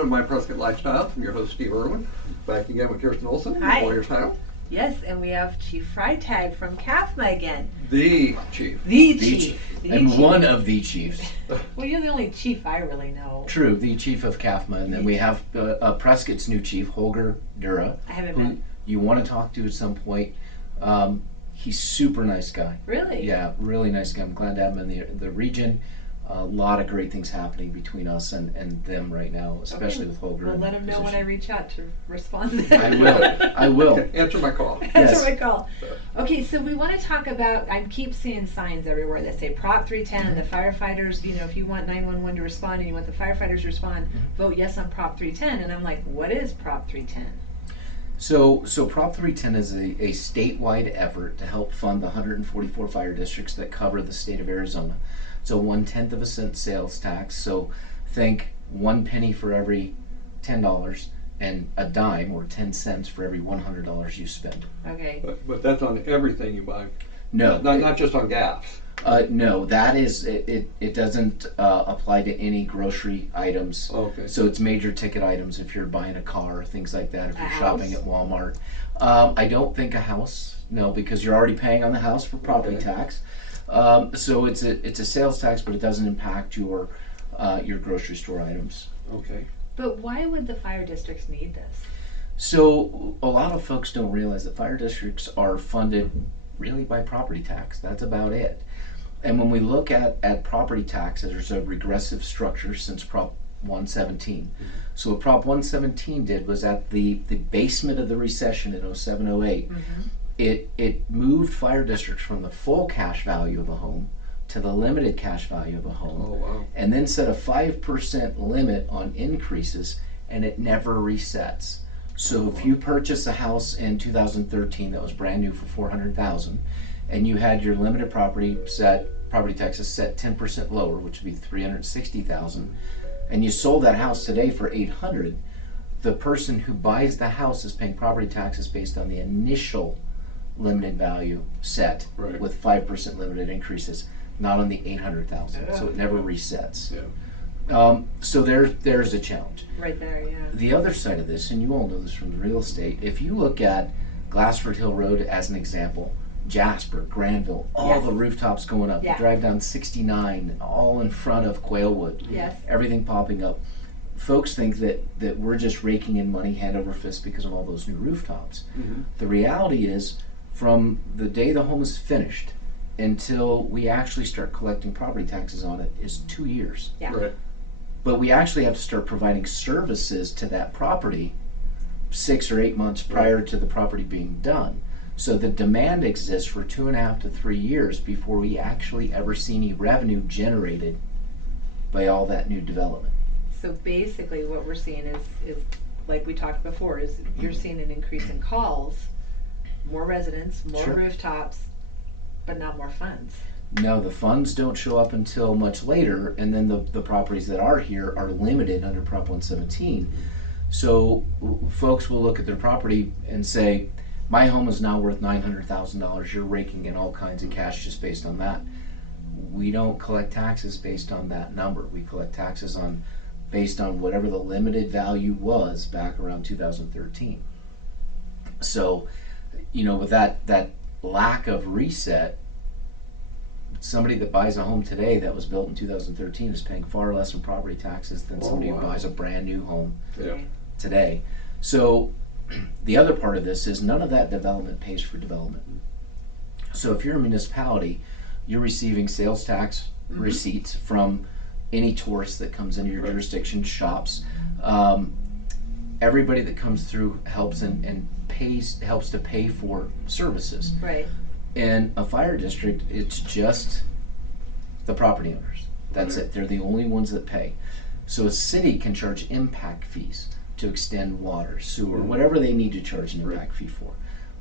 of My Prescott Lifestyle. I'm your host, Steve Irwin. Back again with Kristen Olson, Hi. Lawyer's Title. Yes, and we have Chief Freitag from CAFMA again. The chief. The chief. The And chief. one of the chiefs. Well, you're the only chief I really know. True, the chief of CAFMA. And then we have Prescott's new chief, Holger Dura, I haven't who met. you want to talk to at some point. He's super nice guy. Really? Yeah, really nice guy. I'm glad to have him in the region. A lot of great things happening between us and them right now, especially with Holger. Well, in let him know when position. I reach out to respond. I will. I will. Answer my call. Answer my call. Okay, so we want to talk about, I keep seeing signs everywhere that say Prop 310 and the firefighters, you know, if you want 911 to respond and you want the firefighters to respond, vote yes on Prop 310. And I'm like, what is Prop 310? So Prop 310 is a statewide effort to help fund the 144 fire districts that cover the state of Arizona. It's a 1/10 of a cent sales tax. So think 1 penny for every $10 and a dime or 10 cents for every $100 you spend. Okay. But that's on everything you buy. No, Not just on gas. no, that is it doesn't apply to any grocery items. Okay. So it's major ticket items if you're buying a car, things like that. If A you're house? shopping at Walmart, I don't think a house. No, because you're already paying on the house for property Okay. tax. So it's a sales tax, but it doesn't impact your grocery store items. Okay. But why would the fire districts need this? So a lot of folks don't realize that fire districts are funded really by property tax. That's about it. And when we look at property taxes, there's a regressive structure since Prop 117. So what Prop 117 did was at the basement of the recession in 07-08, it moved fire districts from the full cash value of a home to the limited cash value of a home. Oh, wow. And then set a 5% limit on increases, and it never resets. So if you purchase a house in 2013 that was brand new for $400,000, and you had your limited property taxes set 10% lower, which would be $360,000, and you sold that house today for $800,000, the person who buys the house is paying property taxes based on the initial limited value set Right. with 5% limited increases, not on the $800,000. So it never resets. Yeah. So there's a challenge. Right there, yeah. The other side of this, and you all know this from the real estate, if you look at Glassford Hill Road as an example, Jasper, Granville, all Yes. the rooftops going up. Yeah. You drive down 69, all in front of Quailwood. Yes. Everything popping up. Folks think that we're just raking in money hand over fist because of all those new rooftops. Mhm. The reality is, from the day the home is finished until we actually start collecting property taxes on it is 2 years. Yeah. Right. But we actually have to start providing services to that property 6 or 8 months prior to the property being done. So the demand exists for 2.5 to 3 years before we actually ever see any revenue generated by all that new development. So basically what we're seeing is like we talked before, is you're seeing an increase in calls, more residents, more Sure. rooftops, but not more funds. No, the funds don't show up until much later, and then the properties that are here are limited under Prop 117. So folks will look at their property and say, my home is now worth $900,000. You're raking in all kinds of cash just based on that. We don't collect taxes based on that number. We collect taxes based on whatever the limited value was back around 2013. So, with that lack of reset, somebody that buys a home today that was built in 2013 is paying far less in property taxes than somebody wow. who buys a brand new home Yeah. today. So the other part of this is none of that development pays for development. So if you're a municipality, you're receiving sales tax receipts from any tourist that comes into your jurisdiction, shops. Everybody that comes through helps and helps to pay for services. Right. In a fire district, it's just the property owners. That's it. They're the only ones that pay. So a city can charge impact fees to extend water, sewer, whatever they need to charge an impact fee for.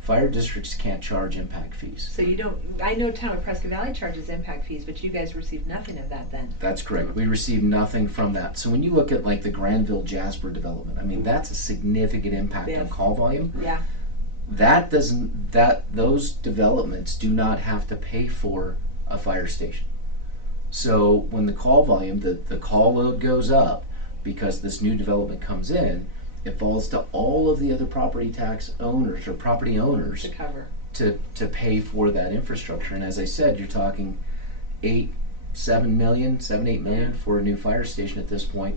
Fire districts can't charge impact fees. So you don't, I know town of Prescott Valley charges impact fees, but you guys receive nothing of that then. That's correct. We receive nothing from that. So when you look at like the Granville Jasper development, I mean, that's a significant impact on Yes. call volume. Yeah. Those developments do not have to pay for a fire station. So when the call volume, the call load goes up, because this new development comes in, it falls to all of the other property tax owners or property owners To cover. to pay for that infrastructure. And as I said, you're talking 8 million Yeah. for a new fire station at this point.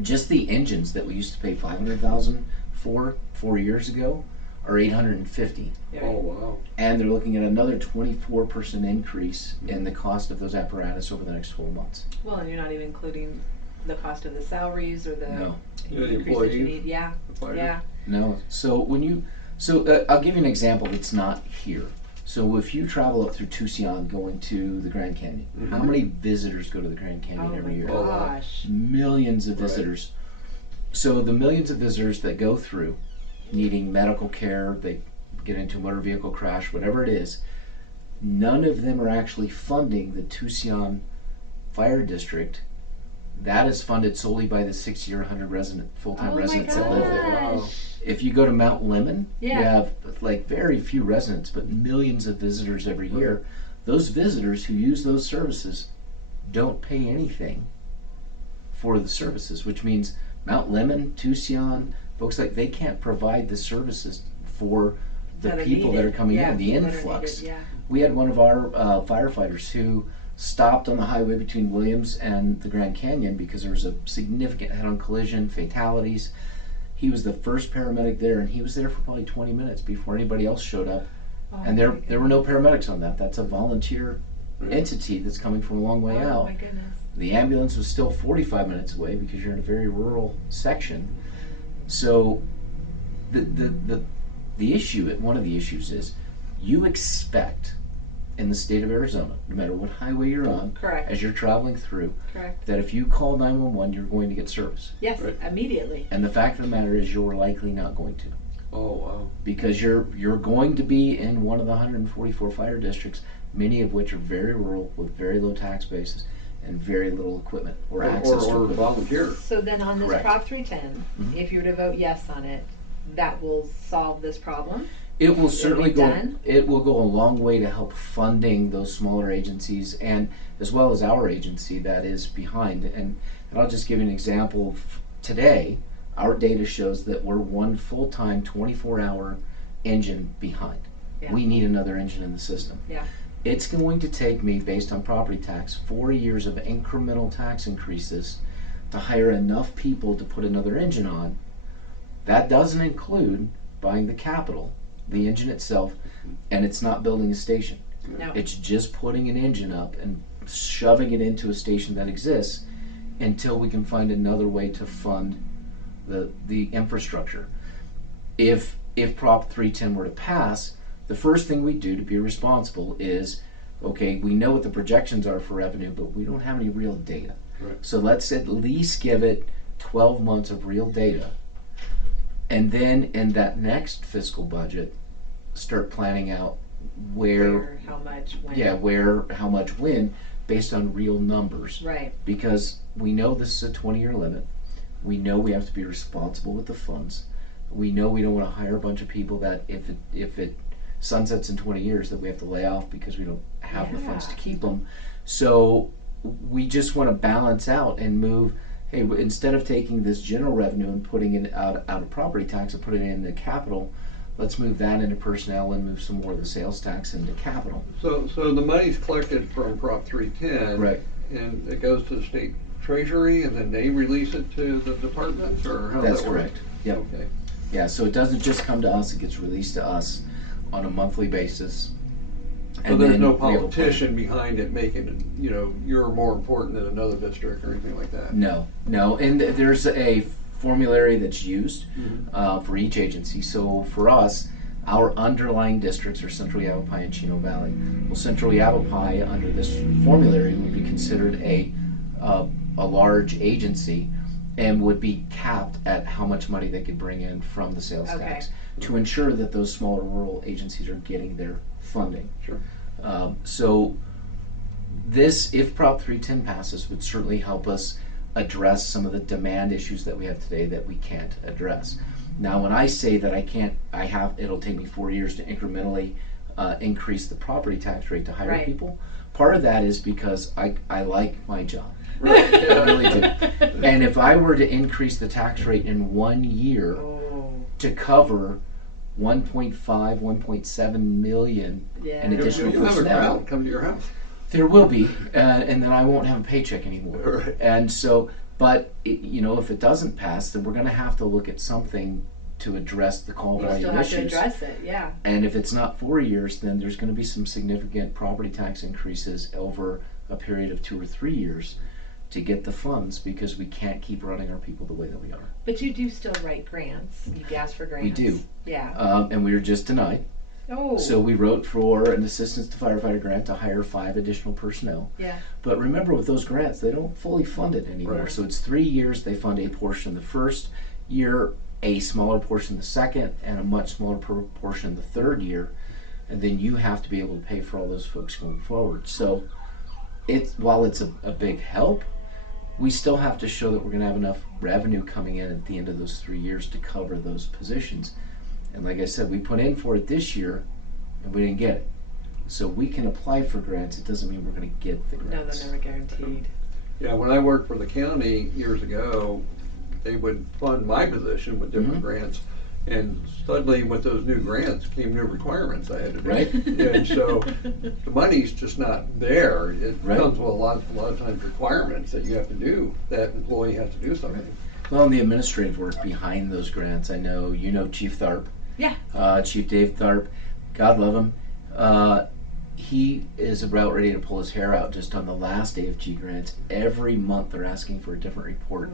Just the engines that we used to pay $500,000 for 4 years ago are $850, Yeah. Oh, wow. and they're looking at another 24% increase in the cost of those apparatus over the next 12 months. Well, and you're not even including the cost of the salaries or the No. Yeah, the increase that you employees. need. Yeah. The fire. Yeah. No. So I'll give you an example that's not here. So if you travel up through Tucson going to the Grand Canyon, how Mhm. many visitors go to the Grand Canyon Oh every my year? Oh, wow. gosh. Millions of Right. visitors. So the millions of visitors that go through needing medical care, they get into a motor vehicle crash, whatever it is, none of them are actually funding the Tucson Fire District. That is funded solely by the 60 or 100 full-time Oh my residents that live there. gosh. If you go to Mount Lemmon, Yeah. you have like very few residents, but millions of visitors every year. Those visitors who use those services don't pay anything for the services, which means Mount Lemmon, Tucson, folks like they can't provide the services for the That are people that are needed. coming Yeah, in, the that are influx. needed, yeah. We had one of our firefighters who stopped on the highway between Williams and the Grand Canyon because there was a significant head-on collision, fatalities. He was the first paramedic there, and he was there for probably 20 minutes before anybody else showed up. Oh And my there were no goodness. paramedics on that. That's a volunteer entity that's coming from a long way Oh out. my goodness. The ambulance was still 45 minutes away because you're in a very rural section. So the issue, one of the issues is you expect in the state of Arizona, no matter what highway you're on, Correct. as you're traveling through, Correct. that if you call 911, you're going to get service. Yes, Right. immediately. And the fact of the matter is you're likely not going to, Oh, wow. because you're going to be in one of the 144 fire districts, many of which are very rural with very low tax bases and very little equipment or access to Or equipment. volunteer. So then on this Correct. Prop 310, Mhm. if you were to vote yes on it, that will solve this problem? It will certainly be go. done? It will go a long way to help funding those smaller agencies, and as well as our agency that is behind. And I'll just give you an example. Today, our data shows that we're one full-time, 24-hour engine behind. Yeah. We need another engine in the system. Yeah. It's going to take me, based on property tax, 4 years of incremental tax increases to hire enough people to put another engine on. That doesn't include buying the capital, the engine itself, and it's not building a station. No. It's just putting an engine up and shoving it into a station that exists until we can find another way to fund the infrastructure. If Prop 310 were to pass, the first thing we do to be responsible is, okay, we know what the projections are for revenue, but we don't have any real data. Right. So let's at least give it 12 months of real data. And then in that next fiscal budget, start planning out Where, how much, when. where, how much, when, based on real numbers. Right. Because we know this is a 20-year limit. We know we have to be responsible with the funds. We know we don't want to hire a bunch of people that if it sunsets in 20 years that we have to lay off because we don't have the funds to Yeah. keep them. So we just want to balance out and move. Hey, instead of taking this general revenue and putting it out of property tax and putting it into capital, let's move that into personnel and move some more of the sales tax into capital. So the money's collected from Prop 310. Right. And it goes to the state treasury and then they release it to the departments, or how That's that works? correct. Yep. Okay. Yeah, so it doesn't just come to us, it gets released to us on a monthly basis. So there's then no we have a plan. politician behind it making it, you're more important than another district or anything like that? No, and there's a formulary that's used Mhm. for each agency. So for us, our underlying districts are Central Yavapai and Chino Valley. Well, Central Yavapai under this formulary would be considered a large agency and would be capped at how much money they could bring in from the sales Okay. tax to ensure that those smaller rural agencies are getting their funding. Sure. So this, if Prop 310 passes, would certainly help us address some of the demand issues that we have today that we can't address. Now, when I say that it'll take me 4 years to incrementally increase the property tax rate to hire Right. people. Part of that is because I like my job. Right. I really do. And if I were to increase the tax rate in 1 year Oh, to cover 1.5, 1.7 million yeah. in additional You'll have a personnel, crowd come to your house. there will be, and then I won't have a paycheck anymore. Right. And so, but if it doesn't pass, then we're going to have to look at something to address the call You value still have to issues. address it, yeah. And if it's not 4 years, then there's going to be some significant property tax increases over a period of 2 or 3 years to get the funds, because we can't keep running our people the way that we are. But you do still write grants. You ask for grants. do. Yeah. And we were just denied. Oh. So we wrote for an assistance to firefighter grant to hire 5 additional personnel. Yeah. But remember, with those grants, they don't fully fund it anymore. Right. So it's 3 years. They fund a portion the first year, a smaller portion the second, and a much smaller portion the third year. And then you have to be able to pay for all those folks going forward. So while it's a big help, we still have to show that we're going to have enough revenue coming in at the end of those 3 years to cover those positions. And like I said, we put in for it this year, and we didn't get it. So we can apply for grants. It doesn't mean we're going to get the No, grants. they're never guaranteed. Yeah, when I worked for the county years ago, they would fund my position with different Mhm. grants. And suddenly with those new grants came new requirements I had to do. Right. And so the money's just not there. It Right. comes with a lot of times requirements that you have to do, that employee has to do something. Well, and the administrative work behind those grants, I know you know Chief Tharp, Yeah. Chief Dave Tharp, God love him. He is about ready to pull his hair out just on the last day of G grants. Every month they're asking for a different report,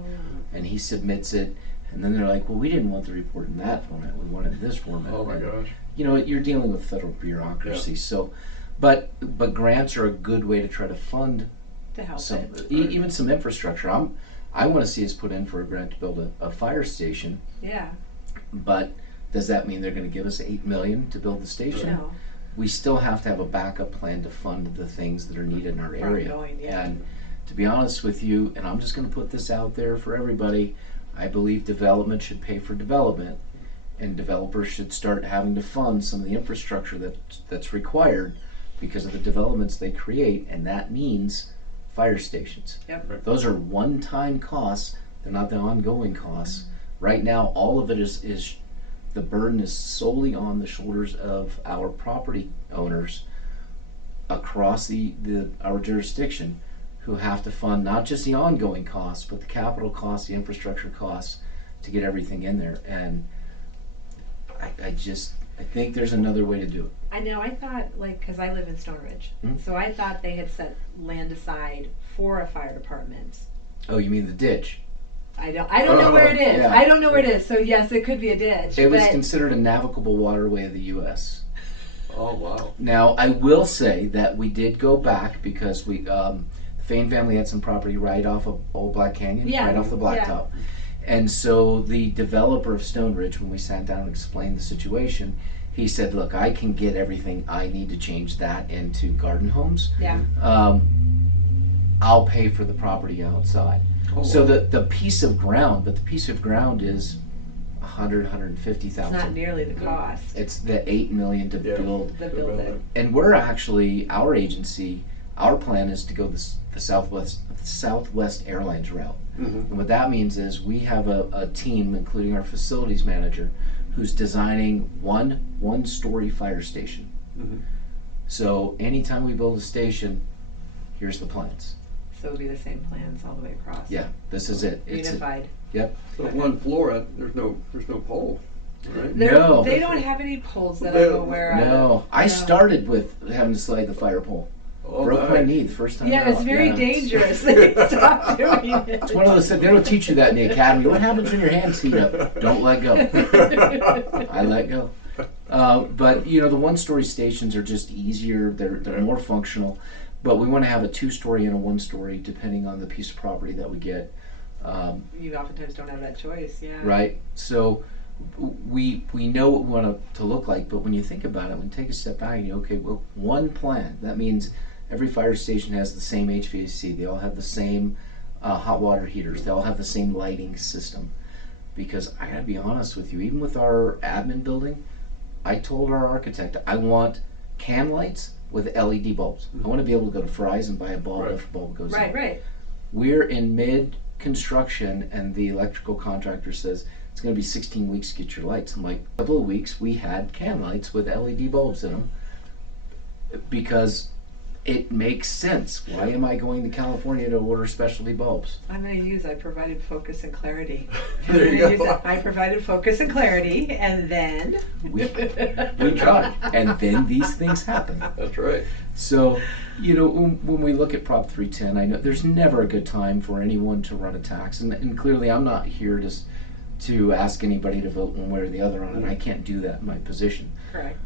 and he submits it. And then they're like, well, we didn't want the report in that format. We wanted it in this format. Oh my And, gosh. you're dealing with federal bureaucracy. So, but grants are a good way to try to fund To help some, it. even some infrastructure. I want to see us put in for a grant to build a fire station, Yeah. but does that mean they're going to give us $8 million to build the station? No. We still have to have a backup plan to fund the things that are needed in our area. Ongoing, yeah. And to be honest with you, and I'm just going to put this out there for everybody, I believe development should pay for development, and developers should start having to fund some of the infrastructure that's required because of the developments they create, and that means fire stations. Yep. Right. Those are one-time costs, they're not the ongoing costs. Right now, all of it is the burden is solely on the shoulders of our property owners across our jurisdiction, who have to fund not just the ongoing costs, but the capital costs, the infrastructure costs to get everything in there. And I think there's another way to do it. I know, I thought, because I live in Stone Ridge, so I thought they had set land aside for a fire department. Oh, you mean the ditch? I don't know where it is. Yeah. I don't know where it is, so yes, it could be a ditch. It was but considered a navigable waterway of the U.S. Oh, wow. Now, I will say that we did go back because the Fain family had some property right off of Old Black Canyon, Yeah, right off the blacktop. And so the developer of Stone Ridge, when we sat down and explained the situation, he said, look, I can get everything I need to change that into garden homes. Yeah. I'll pay for the property outside. Oh, So wow. the piece of ground, but the piece of ground is It's not nearly the cost It's the $8 million to Yeah. build. to build it. And we're actually, our agency, our plan is to go the Southwest Airlines route. Mhm. And what that means is we have a team, including our facilities manager, who's designing one-story fire station. Mhm. So anytime we build a station, here's the plans. So it'll be the same plans all the way across. Yeah, this is it. Unified. Yep. So one floor, there's no pole, right? No. They don't have any poles that I'm aware of. No, I started with having to slide the fire pole. Oh, Broke my nice. knee the first time. Yeah, it's out. very Yeah. dangerous. They stop doing it. It's one of those things, they don't teach you that in the academy. What happens when your hands heat up? Don't let go. I let go. But the one-story stations are just easier. They're more functional. But we want to have a 2-story and a 1-story depending on the piece of property that we get. You oftentimes don't have that choice, yeah. Right? So we know what we want it to look like, but when you think about it, when you take a step back, okay, well, one plan. That means every fire station has the same HVAC. They all have the same hot water heaters. They all have the same lighting system. Because I gotta be honest with you, even with our admin building, I told our architect, I want can lights with LED bulbs. I want to be able to go to Fry's and buy a bulb Right. if a bulb goes Right, out. right. We're in mid-construction and the electrical contractor says it's going to be 16 weeks to get your lights. I'm like, a couple of weeks we had can lights with LED bulbs in them because it makes sense. Why am I going to California to order specialty bulbs? I'm going to use I provided focus and clarity. There you I'm gonna go. use I provided focus and clarity, and then We tried, and then these things happen. That's right. So, you know, when we look at Prop 310, I know there's never a good time for anyone to run a tax, and clearly I'm not here to ask anybody to vote one way or the other on it. I can't do that in my position. Correct.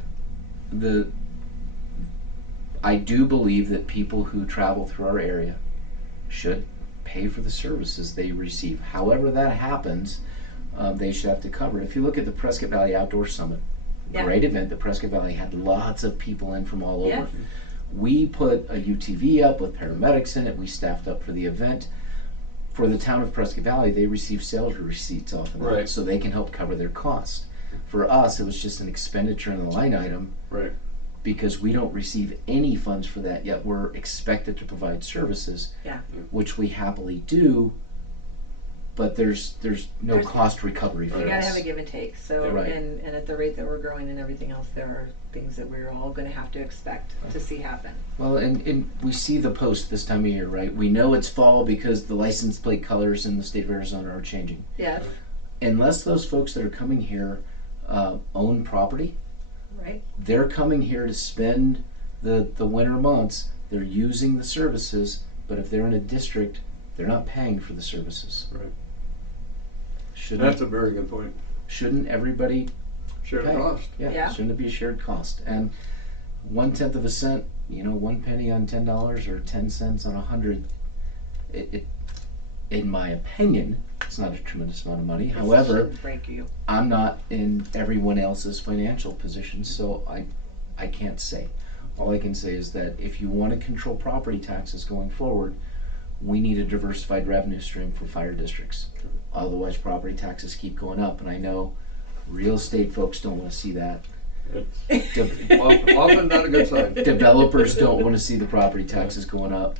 I do believe that people who travel through our area should pay for the services they receive. However that happens, they should have to cover it. If you look at the Prescott Valley Outdoor Summit, Yeah. great event. The Prescott Valley had lots of people in from all over. Yes. We put a UTV up with paramedics in it. We staffed up for the event. For the town of Prescott Valley, they receive sales receipts off of that, Right. so they can help cover their costs. For us, it was just an expenditure in the line item Right. because we don't receive any funds for that, yet we're expected to provide services, Yeah. which we happily do, but there's no There's- cost recovery for You us. got to have a give and take. So, Yeah. Right. and at the rate that we're growing and everything else, there are things that we're all going to have to expect to see happen. Well, and we see the post this time of year, right? We know it's fall because the license plate colors in the state of Arizona are changing. Yes. Unless those folks that are coming here own property, Right. they're coming here to spend the winter months. They're using the services, but if they're in a district, they're not paying for the services. Right. Shouldn't That's a very good point. shouldn't everybody Share the pay? cost. Yeah, Yeah. shouldn't it be a shared cost? And 1/10 of a cent, 1 penny on $10 or 10 cents on 100, it in my opinion, it's not a tremendous amount of money. However, Shouldn't break you. I'm not in everyone else's financial position, so I can't say. All I can say is that if you want to control property taxes going forward, we need a diversified revenue stream for fire districts. Otherwise, property taxes keep going up, and I know real estate folks don't want to see that. It's often not a good sign. Developers don't want to see the property taxes going up.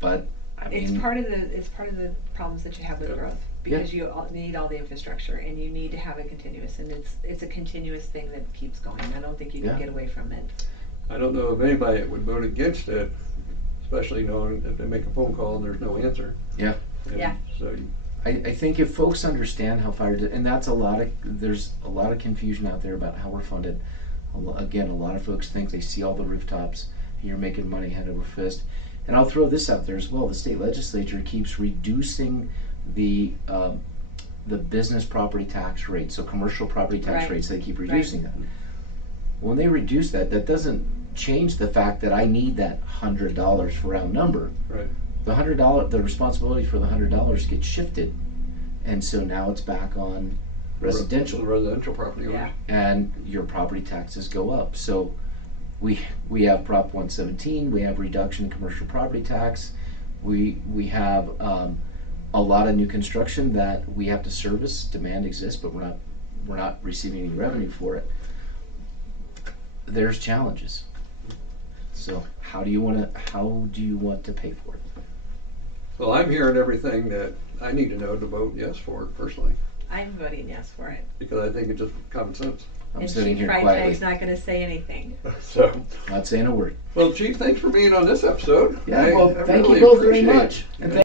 But I It's mean, part of the problems that you have with Yeah. growth because you need all the infrastructure and you need to have a continuous, and it's a continuous thing that keeps going. I don't think you can Yeah. get away from it. I don't know of anybody that would vote against it, especially knowing that they make a phone call and there's no answer. Yeah. And Yeah. So I think if folks understand how and there's a lot of confusion out there about how we're funded. Again, a lot of folks think they see all the rooftops, you're making money hand over fist. And I'll throw this out there as well. The state legislature keeps reducing the business property tax rate, so commercial property tax Right. rates, they keep reducing that. When they reduce that, that doesn't change the fact that I need that $100 for round number. right. The $100, the responsibility for the $100 gets shifted, and so now it's back on residential, The residential property owners. Yeah. and your property taxes go up. So we have Prop 117, we have reduction in commercial property tax, we have a lot of new construction that we have to service. Demand exists, but we're not receiving any revenue for it. There's challenges. So how do you want to pay for it? Well, I'm hearing everything that I need to know to vote yes for it personally, I'm voting yes for it. because I think it's just common sense. I'm And sitting Chief here quietly, Freitag's not going to say anything. So, not saying a word. well, Chief, thanks for being on this episode. Yeah, I well, thank really you both very appreciate it. much. And